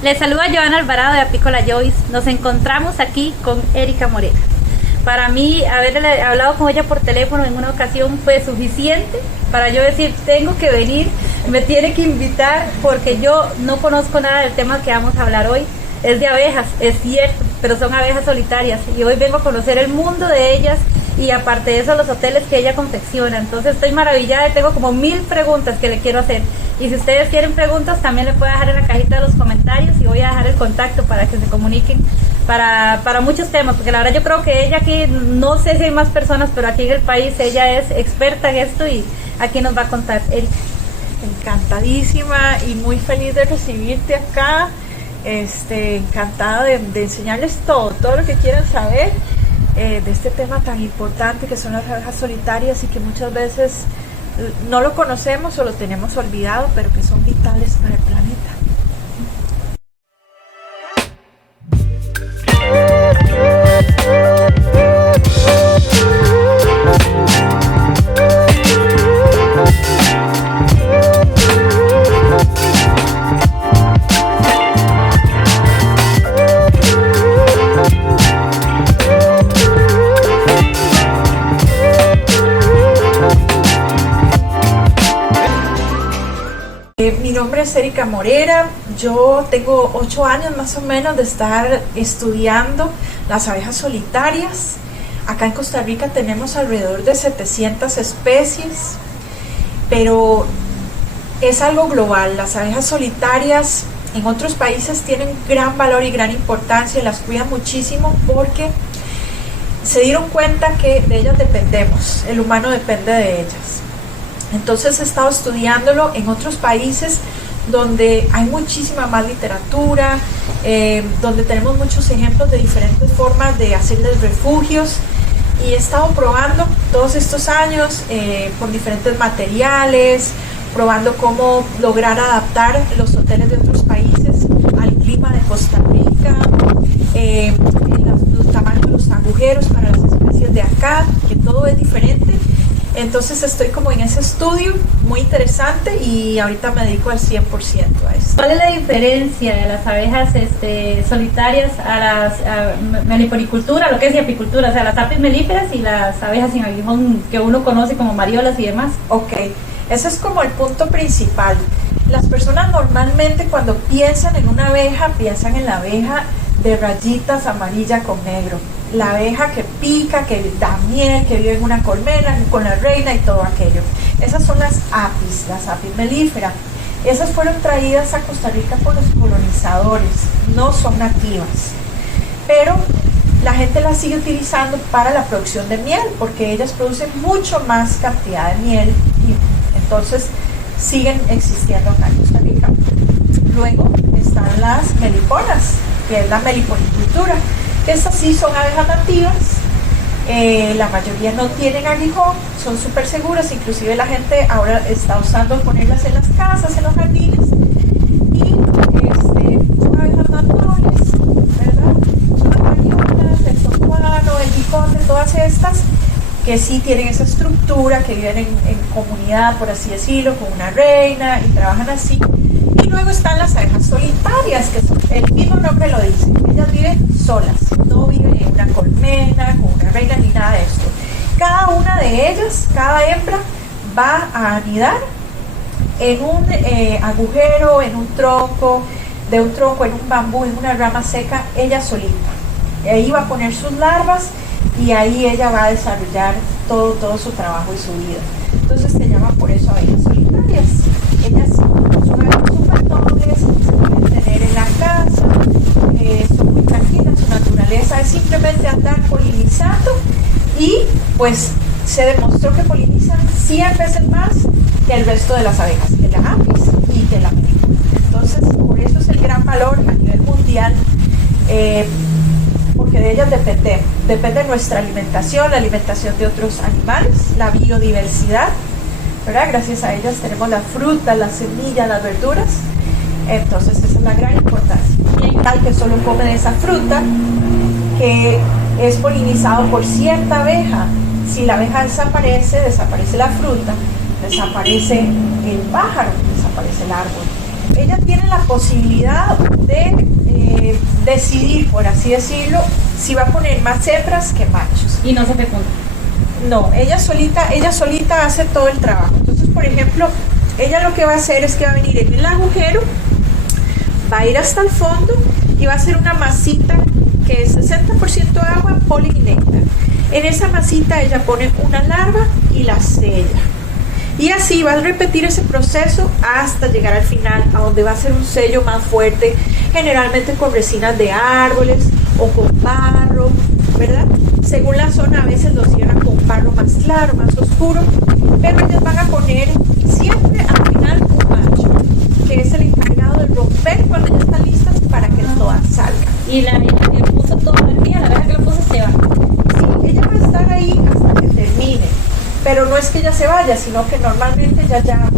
Les saluda Joana Alvarado de Apícola Joyce. Nos encontramos aquí con Erika Morera. Para mí, haberle hablado con ella por teléfono en una ocasión fue suficiente para yo decir, tengo que venir, me tiene que invitar, porque yo no conozco nada del tema que vamos a hablar hoy. Es de abejas, es cierto, pero son abejas solitarias y hoy vengo a conocer el mundo de ellas y aparte de eso los hoteles que ella confecciona. Entonces estoy maravillada y tengo como 1000 preguntas que le quiero hacer. Y si ustedes quieren preguntas también le puedo dejar en la cajita de los comentarios y voy a dejar el contacto para que se comuniquen para muchos temas, porque la verdad yo creo que ella aquí, no sé si hay más personas, pero aquí en el país ella es experta en esto y aquí nos va a contar. Erika. Encantadísima y muy feliz de recibirte acá. Encantada de enseñarles todo lo que quieran saber de este tema tan importante que son las abejas solitarias y que muchas veces no lo conocemos o lo tenemos olvidado, pero que son vitales para el planeta. Mi nombre es Erika Morera, yo tengo 8 años más o menos de estar estudiando las abejas solitarias. Acá en Costa Rica tenemos alrededor de 700 especies, pero es algo global. Las abejas solitarias en otros países tienen gran valor y gran importancia y las cuidan muchísimo porque se dieron cuenta que de ellas dependemos, el humano depende de ellas. Entonces he estado estudiándolo en otros países donde hay muchísima más literatura, donde tenemos muchos ejemplos de diferentes formas de hacerles refugios y he estado probando todos estos años con diferentes materiales, probando cómo lograr adaptar los hoteles de otros países al clima de Costa Rica, los tamaños de los agujeros para las especies de acá, que todo es diferente. Entonces estoy como en ese estudio muy interesante y ahorita me dedico al 100% a esto. ¿Cuál es la diferencia de las abejas solitarias a las meliponicultura, lo que es apicultura, o sea, las apis melíferas y las abejas sin aguijón que uno conoce como mariolas y demás? Ok, ese es como el punto principal. Las personas normalmente cuando piensan en una abeja, piensan en la abeja de rayitas amarilla con negro. La abeja que pica, que da miel, que vive en una colmena con la reina y todo aquello. Esas son las apis melíferas. Esas fueron traídas a Costa Rica por los colonizadores, no son nativas. Pero la gente las sigue utilizando para la producción de miel, porque ellas producen mucho más cantidad de miel y entonces siguen existiendo acá en Costa Rica. Luego están las meliponas, que es la meliponicultura. Estas sí son abejas nativas, la mayoría no tienen aguijón, son súper seguras, inclusive la gente ahora está usando ponerlas en las casas, en los jardines, y son abejas naturales, ¿verdad? Son las mariolas, el tonguano, el jicote, todas estas que sí tienen esa estructura, que viven en comunidad, por así decirlo, con una reina y trabajan así. Y luego están las abejas solitarias, que el mismo nombre lo dice, ellas viven solas, no viven en una colmena, con una reina ni nada de esto. Cada una de ellas, cada hembra, va a anidar en un agujero, en un tronco, en un bambú, en una rama seca, ella solita. Ahí va a poner sus larvas y ahí ella va a desarrollar todo su trabajo y su vida. Entonces se llama por eso abejas solitarias. Ellas son abejas súper nobles, se pueden tener en la casa, son muy tranquilas, su naturaleza es simplemente andar polinizando y pues se demostró que polinizan 100 veces más que el resto de las abejas, que la apis y que la melipona. Entonces por eso es el gran valor a nivel mundial, porque de ellas depende nuestra alimentación, la alimentación de otros animales, la biodiversidad, ¿verdad? Gracias a ellas tenemos las frutas, las semillas, las verduras. Entonces esa es la gran importancia. Y hay tal que solo come de esa fruta, que es polinizado por cierta abeja. Si la abeja desaparece la fruta, desaparece el pájaro, desaparece el árbol. ella tiene la posibilidad de decidir, por así decirlo, si va a poner más hembras que machos. Y no se fecunda. No, ella solita hace todo el trabajo. Entonces, por ejemplo, ella lo que va a hacer es que va a venir en el agujero, va a ir hasta el fondo y va a hacer una masita que es 60% agua, polen y néctar. En esa masita ella pone una larva y la sella. Y así va a repetir ese proceso hasta llegar al final, a donde va a ser un sello más fuerte, generalmente con resinas de árboles o con barro, ¿verdad? Según la zona, a veces lo cierran con barro más claro, más oscuro, pero ellas van a poner siempre al final un macho, que es el encargado de romper cuando ya están listas para que todas salgan. Y la que puso todo el día, la verdad que lo puso se va. Sí, ella va a estar ahí hasta que termine. Pero no es que ella se vaya, sino que normalmente ella ya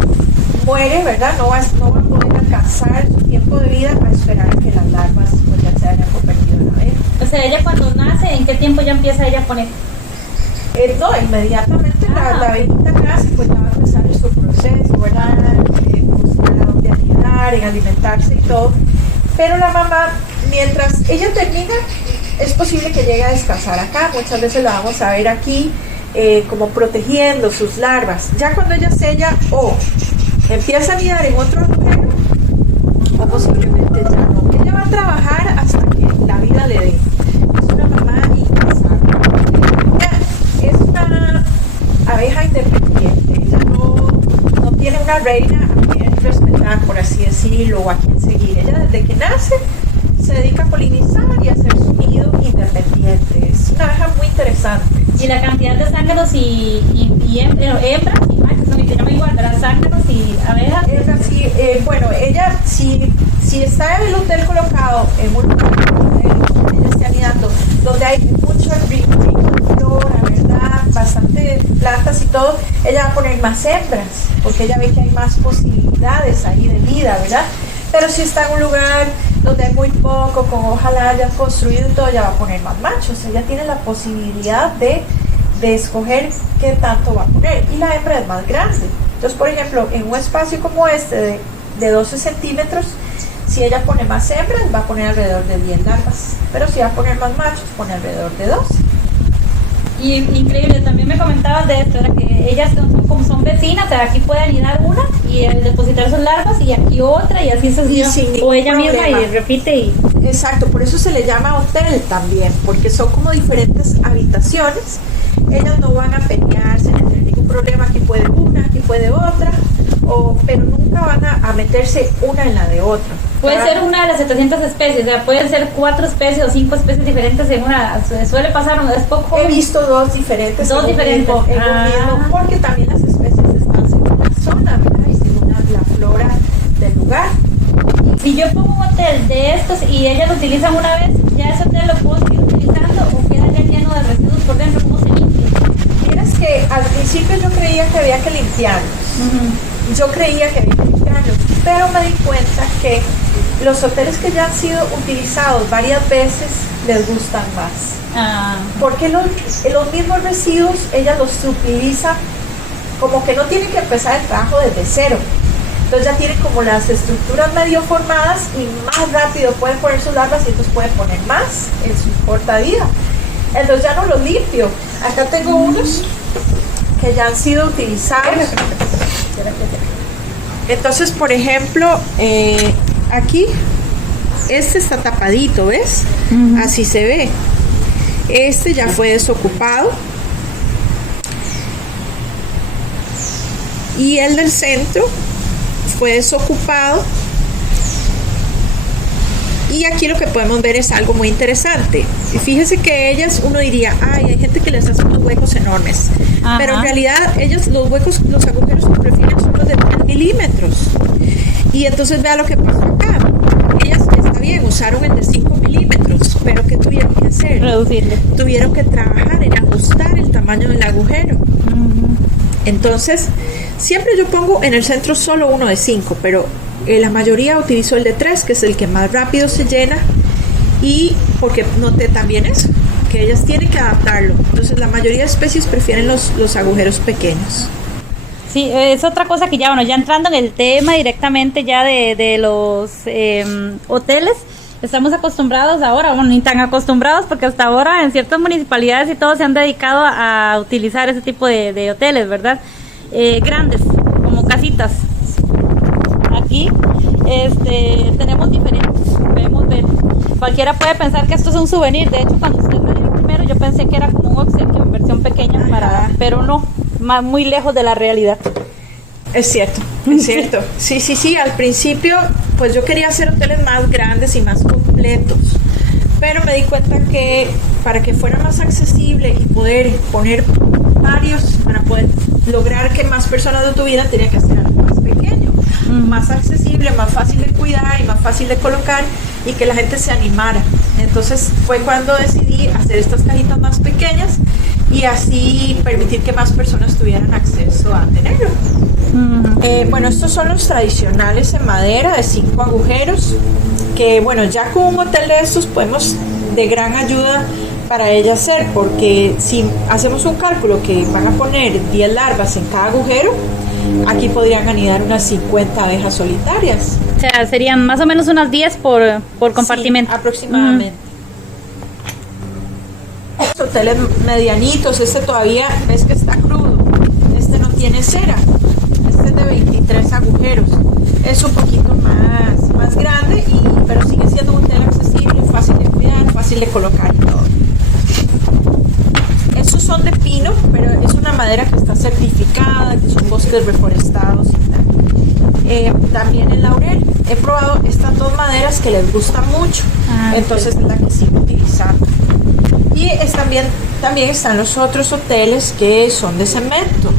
muere, ¿verdad? No va a poder alcanzar su tiempo de vida a esperar a que las larvas pues, ya se hayan convertido en abeja. O sea, ella cuando nace, ¿en qué tiempo ya empieza ella a poner? No, inmediatamente la abejita nace, pues ya va a empezar su proceso, ¿verdad? Buscar a dónde anidar, en alimentarse y todo. Pero la mamá, mientras ella termina, es posible que llegue a descansar acá. Muchas veces la vamos a ver aquí, como protegiendo sus larvas. Ya cuando ella sella o empieza a anidar en otro agujero o posiblemente ya no. Ella va a trabajar hasta que la vida le dé. Es una mamá incansable. Ella es una abeja independiente. Ella no tiene una reina a quien respetar, por así decirlo, o a quien seguir. Ella desde que nace se dedica a polinizar y a hacer su nido independiente. Es una abeja muy interesante. Y la cantidad de zánganos y hembras y machos, no, que se llama igual, ¿verdad? Zánganos y abejas. Sí, bueno, ella, si está en el hotel colocado en un lugar donde ella esté anidando, donde hay mucha flora, ¿verdad? Bastante plantas y todo, ella va a poner más hembras, porque ella ve que hay más posibilidades ahí de vida, ¿verdad? Pero si está en un lugar donde hay muy poco, con ojalá haya construido y todo, ella va a poner más machos. Ella tiene la posibilidad de escoger qué tanto va a poner. Y la hembra es más grande. Entonces, por ejemplo, en un espacio como este de 12 centímetros, si ella pone más hembras, va a poner alrededor de 10 larvas. Pero si va a poner más machos, pone alrededor de 12. Y increíble, también me comentabas de esto, ¿verdad? Que ellas como son vecinas, o sea, aquí puede anidar una y depositar sus larvas y aquí otra y así sucesivamente. O ella misma y repite y... Exacto, por eso se le llama hotel también, porque son como diferentes habitaciones. Ellas no van a pelearse, no tener ningún problema, aquí puede una, aquí puede otra, pero nunca van a meterse una en la de otra. Puede ser una de las 700 especies, o sea, pueden ser 4 especies o 5 especies diferentes en una, suele pasar, es poco. He visto dos diferentes. Dos diferentes. En un mismo, porque también las especies están según la zona, ¿verdad? Y según la flora del lugar. Si yo pongo un hotel de estos y ellas lo utilizan una vez, ¿ya ese hotel lo puedo seguir utilizando o queda ya lleno de residuos por dentro? ¿Cómo se limpia? Miras que al principio yo creía que había que limpiarlos. Yo creía que había que limpiarlos, pero me di cuenta que los hoteles que ya han sido utilizados varias veces les gustan más. Porque los mismos residuos ella los utiliza como que no tienen que empezar el trabajo desde cero. Entonces ya tienen como las estructuras medio formadas y más rápido pueden poner sus larvas y entonces pueden poner más en su corta vida. Entonces ya no los limpio. Acá tengo unos que ya han sido utilizados. Entonces, por ejemplo, aquí este está tapadito, ¿ves? Así se ve. Este ya fue desocupado. Y el del centro fue desocupado. Y aquí lo que podemos ver es algo muy interesante. Y fíjese que ellas, uno diría, ay, hay gente que les hace unos huecos enormes. Ajá. Pero en realidad ellas, los agujeros que prefieren son los de 3 milímetros. Y entonces vea lo que pasó acá. Ellas, está bien, usaron el de 5 milímetros, pero ¿qué tuvieron que hacer? Reducirle. Tuvieron que trabajar en ajustar el tamaño del agujero. Entonces, siempre yo pongo en el centro solo uno de 5, pero la mayoría utilizó el de 3, que es el que más rápido se llena, y porque noté también eso, que ellas tienen que adaptarlo. Entonces la mayoría de especies prefieren los agujeros pequeños. Sí, es otra cosa que ya, bueno, ya entrando en el tema directamente ya de los hoteles, estamos acostumbrados ahora, bueno, ni tan acostumbrados porque hasta ahora en ciertas municipalidades y todo se han dedicado a utilizar ese tipo de hoteles, ¿verdad? Grandes, como casitas. Aquí tenemos diferentes, podemos ver. Cualquiera puede pensar que esto es un souvenir, de hecho cuando usted me dijo primero yo pensé que era como un obsequio en versión pequeña, pero no, muy lejos de la realidad. Es cierto, es cierto. Sí, al principio pues yo quería hacer hoteles más grandes y más completos, pero me di cuenta que para que fuera más accesible y poder poner varios, para poder lograr que más personas lo tuvieran, tenía que hacer algo más pequeño, más accesible, más fácil de cuidar y más fácil de colocar y que la gente se animara. Entonces fue cuando decidí hacer estas cajitas más pequeñas y así permitir que más personas tuvieran acceso a tenerlo. Bueno, estos son los tradicionales en madera de 5 agujeros, que bueno, ya con un hotel de estos podemos de gran ayuda para ella hacer, porque si hacemos un cálculo que van a poner 10 larvas en cada agujero, aquí podrían anidar unas 50 abejas solitarias. O sea, serían más o menos unas 10 por compartimento. Sí, aproximadamente. Los hoteles medianitos, este todavía ves que está crudo, este no tiene cera, este es de 23 agujeros, es un poquito más grande, pero sigue siendo un hotel accesible, fácil de cuidar, fácil de colocar y todo. Estos son de pino, pero es una madera que está certificada, que son bosques reforestados y tal. También el laurel. He probado estas dos maderas que les gustan mucho, entonces es la que sigo utilizando. Y también están los otros hoteles que son de cemento.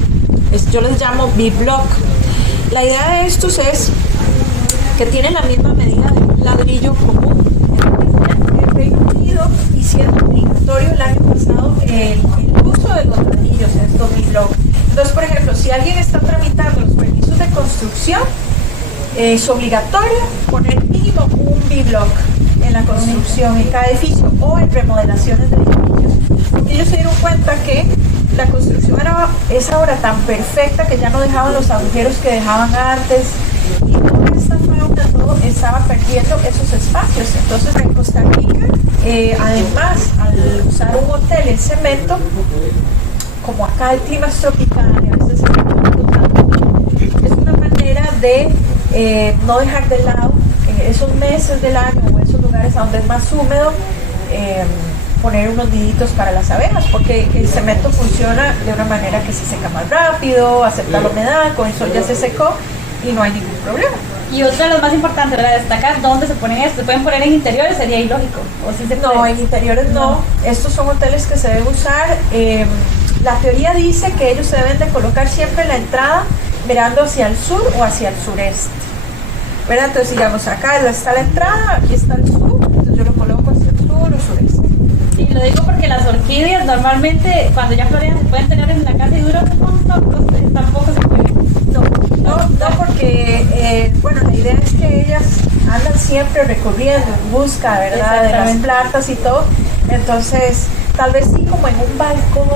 Yo les llamo B-Block. La idea de estos es que tienen la misma medida de un ladrillo común. En el Reino Unido hicieron obligatorio el año pasado el uso de los ladrillos en estos B-Block. Entonces, por ejemplo, si alguien está tramitando los permisos de construcción, es obligatorio poner mínimo un B-Block en la construcción en cada edificio o en remodelaciones de edificios, porque ellos se dieron cuenta que la construcción es ahora tan perfecta que ya no dejaban los agujeros que dejaban antes y toda esta fauna todo estaba perdiendo esos espacios. Entonces en Costa Rica, además al usar un hotel en cemento, como acá el clima es tropical y a veces es una manera de no dejar de lado esos meses del año o esos lugares donde es más húmedo, poner unos niditos para las abejas, porque el cemento funciona de una manera que se seca más rápido, acepta la humedad, con el sol ya se secó y no hay ningún problema. Y otra de las más importantes, ¿verdad? Destacar dónde se ponen estos. ¿Se pueden poner en interiores? Sería ilógico. ¿O sí se puede? No, en interiores no. Estos son hoteles que se deben usar. La teoría dice que ellos se deben de colocar siempre en la entrada mirando hacia el sur o hacia el sureste, ¿verdad? Entonces digamos, acá está la entrada, aquí está el sur, entonces yo lo coloco hacia el sur o sureste. Sí, lo digo porque las orquídeas normalmente cuando ya florean se pueden tener en la casa y duran un montón, entonces tampoco se puede. No, porque bueno, la idea es que ellas andan siempre recorriendo en busca, ¿verdad?, de las plantas y todo. Entonces, tal vez sí como en un balcón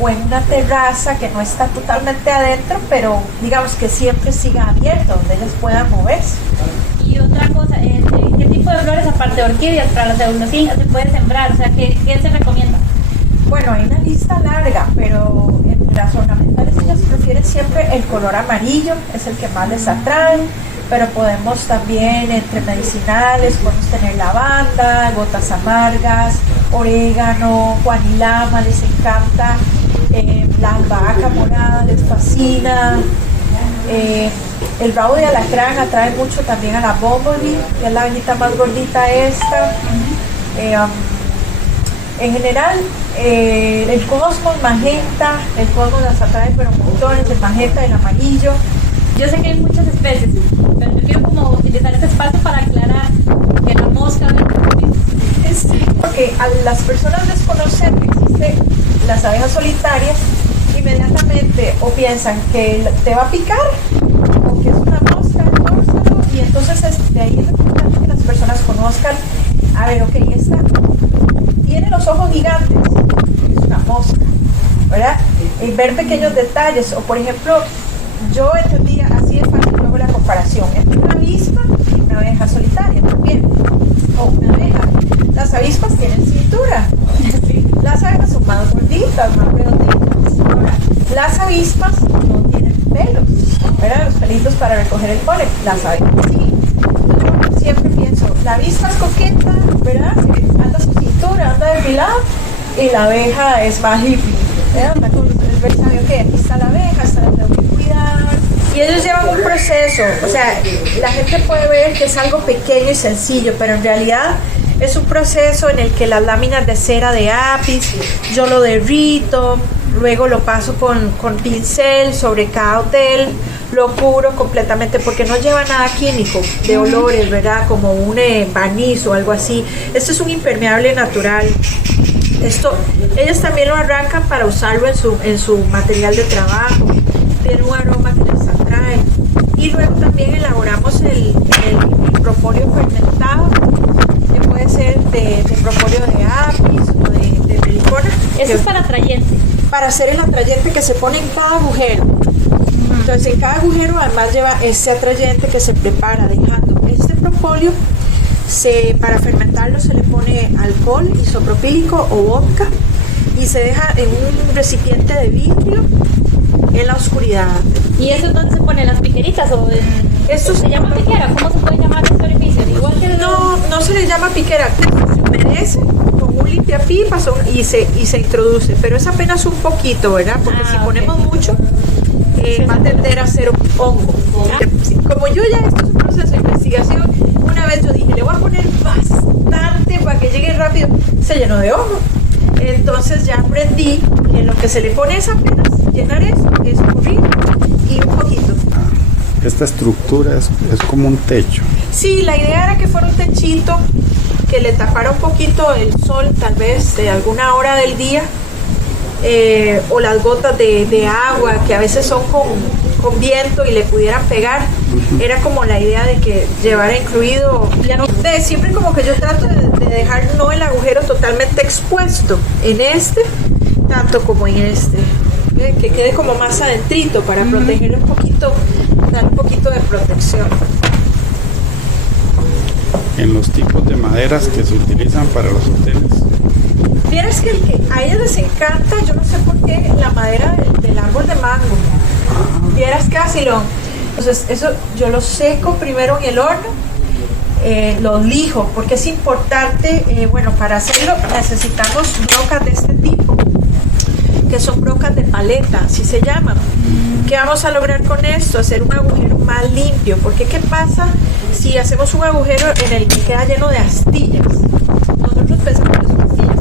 o en una terraza que no está totalmente adentro, pero digamos que siempre siga abierto, donde ellas puedan moverse. Y otra cosa, ¿qué tipo de flores aparte de orquídeas para las eulogías se puede sembrar? O sea, ¿qué se recomienda? Bueno, hay una lista larga, pero entre las ornamentales ellas prefieren siempre el color amarillo, es el que más les atrae, pero podemos también, entre medicinales, podemos tener lavanda, gotas amargas, orégano, guanilama, les encanta, la albahaca morada les fascina, el rabo de alacrán atrae mucho también a la bumblebee, que es la abejita más gordita esta. En general, el cosmos, magenta, el cosmos las atrae pero montones, el magenta, el amarillo. Yo sé que hay muchas especies, pero yo quiero como utilizar este espacio para aclarar que la mosca es porque a las personas desconocen que existen las abejas solitarias, inmediatamente o piensan que te va a picar o que es una mosca, y entonces de ahí es importante que las personas conozcan, a ver, ok, esta tiene los ojos gigantes, es una mosca, ¿verdad? Y ver pequeños detalles, o por ejemplo, yo entendía, así de fácil luego la comparación entre una avispa y una abeja solitaria también, o una abeja. Las avispas tienen cintura, las abejas son más gorditas, más redonditas. Ahora, las avispas no tienen pelos, ¿verdad? Los pelitos para recoger el polen, las abejas sí. Yo siempre pienso, la avispa es coqueta, ¿verdad? Anda su cintura, anda depilada, y la abeja es más hippie, ¿verdad? Anda con el sabe, ok, aquí está la abeja, esta la tengo que cuidar. Y ellos llevan un proceso, o sea, la gente puede ver que es algo pequeño y sencillo, pero en realidad es un proceso en el que las láminas de cera de apis, yo lo derrito, luego lo paso con pincel sobre cada hotel, lo cubro completamente porque no lleva nada químico de olores, ¿verdad? Como un barniz o algo así. Esto es un impermeable natural. Esto, ellas también lo arrancan para usarlo en su material de trabajo. Tiene un aroma que les atrae. Y luego también elaboramos el propóleo fermentado, que puede ser de propóleo de apis o de melicona. Eso es para atrayente. Para hacer el atrayente que se pone en cada agujero. Entonces en cada agujero además lleva este atrayente que se prepara dejando este propóleo. Para fermentarlo se le pone alcohol isopropílico o vodka y se deja en un recipiente de vidrio en la oscuridad. ¿Y eso es donde se ponen las piqueritas? ¿O Esto se llama piquera? ¿Cómo se puede llamar este orificio? Igual que no se le llama piquera, se humedece con un limpiapipas y se introduce, pero es apenas un poquito, ¿verdad? Porque si ponemos mucho va a tender a ser hongo. Como yo ya, esto es un proceso de investigación, una vez yo dije, le voy a poner bastante para que llegue rápido, se llenó de hongo. Entonces ya aprendí que lo que se le pone es apenas llenar eso, escurrir y un poquito. Esta estructura es como un techo. Sí, la idea era que fuera un techito que le tapara un poquito el sol, tal vez de alguna hora del día, o las gotas de agua que a veces son con viento y le pudieran pegar. Era como la idea de que llevara incluido, siempre como que yo trato de dejar no el agujero totalmente expuesto en tanto como en que quede como más adentrito para proteger un poquito, dar un poquito de protección. En los tipos de maderas que se utilizan para los hoteles. Vieras que a ellos les encanta, yo no sé por qué, la madera del árbol de mango. Vieras casi entonces eso yo lo seco primero en el horno, lo lijo, porque es importante, para hacerlo necesitamos brocas de este tipo, que son brocas de paleta, así se llaman. ¿Qué vamos a lograr con esto? Hacer un agujero más limpio, porque ¿qué pasa si hacemos un agujero en el que queda lleno de astillas? Nosotros pensamos que son astillas,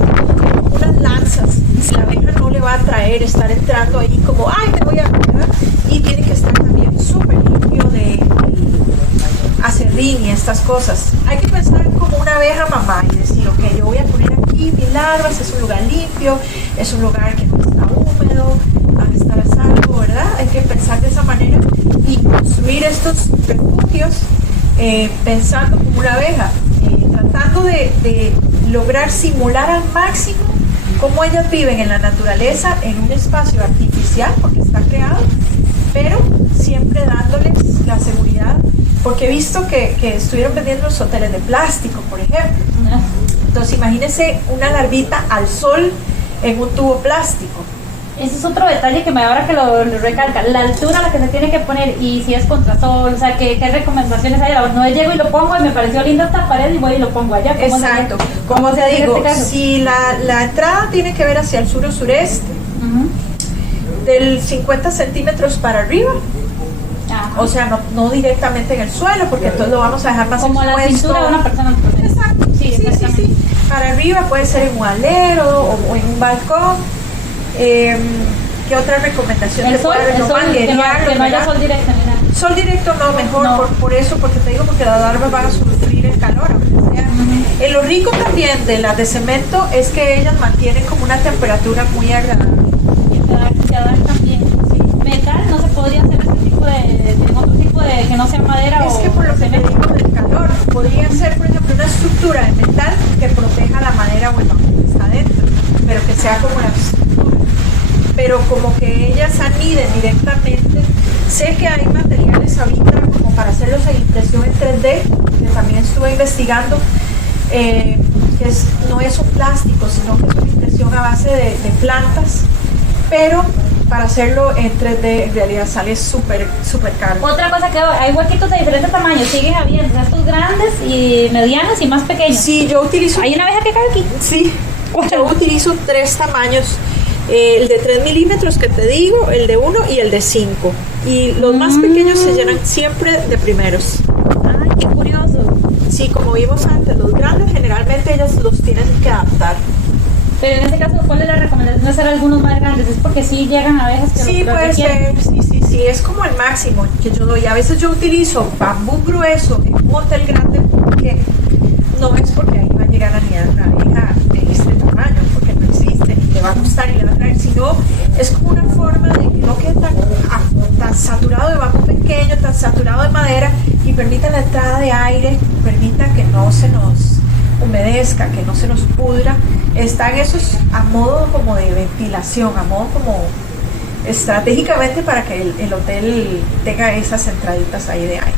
unas lanzas, la abeja no le va a atraer estar entrando ahí como, ay, me voy a... ¿verdad? Y tiene que estar también súper limpio de acerrín y estas cosas. Hay que pensar como una abeja mamá y decir, ok, yo voy a poner aquí mis larvas, es un lugar limpio, es un lugar que no está húmedo, van a estar a salvo, ¿verdad? Hay que pensar de esa manera y construir estos refugios pensando como una abeja, tratando de lograr simular al máximo cómo ellas viven en la naturaleza, en un espacio artificial, porque está creado, pero siempre dándoles la seguridad, porque he visto que estuvieron vendiendo los hoteles de plástico, por ejemplo. Entonces imagínense una larvita al sol en un tubo plástico. Ese es otro detalle que ahora que lo recalca, la altura a la que se tiene que poner y si es contrasol, o sea, ¿qué recomendaciones hay? No llego y lo pongo y me pareció linda esta pared y voy y lo pongo allá. Exacto, como te digo, si la entrada tiene que ver hacia el sur o sureste, del 50 centímetros para arriba, o sea, no directamente en el suelo, porque entonces lo vamos a dejar más como expuesto. La cintura de una persona. Exacto, sí. Para arriba puede ser en un alero o en un balcón. ¿Qué otra recomendación te puedo dar? Que no haya sol directo ni nada. Sol directo no, mejor no. Por eso, porque te digo, porque las larvas van a sufrir el calor. Lo rico también de las de cemento es que ellas mantienen como una temperatura muy agradable. Y se adaptan bien. Sí. Metal no se podría hacer ese tipo de otro tipo de que no sea madera es o que por lo que te digo del calor, podría ser, por ejemplo, una estructura de metal que proteja la madera o el bambú que está adentro, pero que sea como la estructura. Pero como que ellas aniden directamente Sé que hay materiales ahorita como para hacerlos en impresión en 3D, que también estuve investigando, no es un plástico, sino que es una impresión a base de plantas, pero para hacerlo en 3D en realidad sale súper caro. Otra cosa que hay huequitos de diferentes tamaños, siguen habiendo estos grandes y medianos y más pequeños. Sí, yo utilizo... ¿Hay una abeja que cabe aquí? Sí, yo utilizo 3 tamaños, el de 3 milímetros que te digo, el de 1 y el de 5. Y los más pequeños se llenan siempre de primeros. Ay, qué curioso. Sí, como vimos antes, los grandes generalmente ellas los tienen que adaptar. Pero en este caso, ¿cuál es la recomendación de hacer algunos más grandes? Es porque sí llegan abejas que Sí, puede ser, sí, es como el máximo que yo doy. A veces yo utilizo bambú grueso en un hotel grande porque no es porque ahí va a llegar a anidar una abeja de este tamaño, porque no existe, ni le va a gustar ni le va a traer, sino es como una forma de que no quede tan saturado de bambú pequeño, tan saturado de madera y permita la entrada de aire, permita que no se nos humedezca, que no se nos pudra. Están esos a modo como de ventilación, a modo como estratégicamente para que el hotel tenga esas entraditas ahí de aire.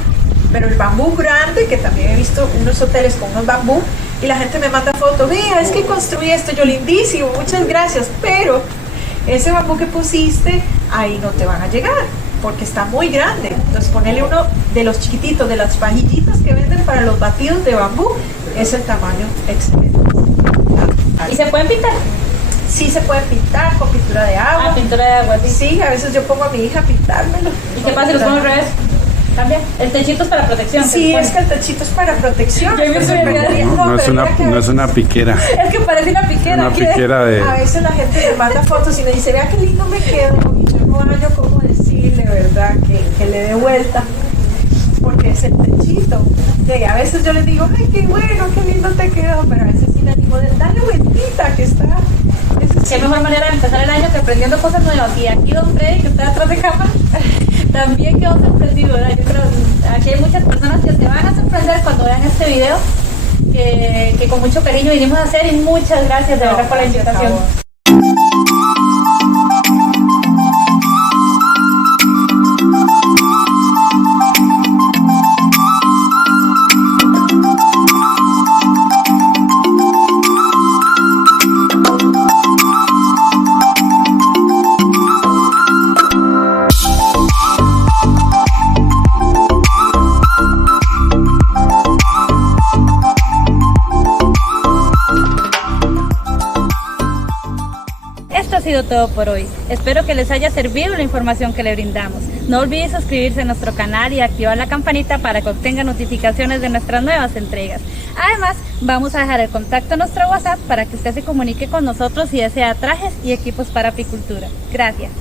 Pero el bambú grande, que también he visto unos hoteles con unos bambú y la gente me manda fotos, vea, es que construí esto, yo lindísimo, muchas gracias, pero ese bambú que pusiste ahí no te van a llegar porque está muy grande. Entonces ponerle uno de los chiquititos, de las vajillitas que venden para los batidos de bambú, es el tamaño excelente. ¿Y se pueden pintar? Sí, se puede pintar con pintura de agua. Ah, pintura de agua, sí. Sí, a veces yo pongo a mi hija a pintármelo. ¿Y qué pasa si los pongo al revés? ¿Cambia? El techito es para protección. Sí, es que el techito es para protección. No es una piquera. Es que parece una piquera. Una piquera de... A veces la gente me manda fotos y me dice, vea qué lindo me quedo. Y yo no hallo cómo decirle, ¿verdad? Que le dé vuelta. Porque es el techito. Y a veces yo les digo, ay, qué bueno, qué lindo te quedó. Pero a veces sí le digo, dale vueltita, que está... Qué mejor manera de empezar el año que aprendiendo cosas nuevas. Y aquí don Freddy, que está atrás de cámara, también quedó sorprendido, ¿verdad? Yo creo que aquí hay muchas personas que se van a sorprender cuando vean este video, que con mucho cariño vinimos a hacer, y muchas gracias de verdad por la invitación. Esto ha sido todo por hoy. Espero que les haya servido la información que le brindamos. No olviden suscribirse a nuestro canal y activar la campanita para que obtengan notificaciones de nuestras nuevas entregas. Además, vamos a dejar el contacto en nuestro WhatsApp para que usted se comunique con nosotros si desea trajes y equipos para apicultura. Gracias.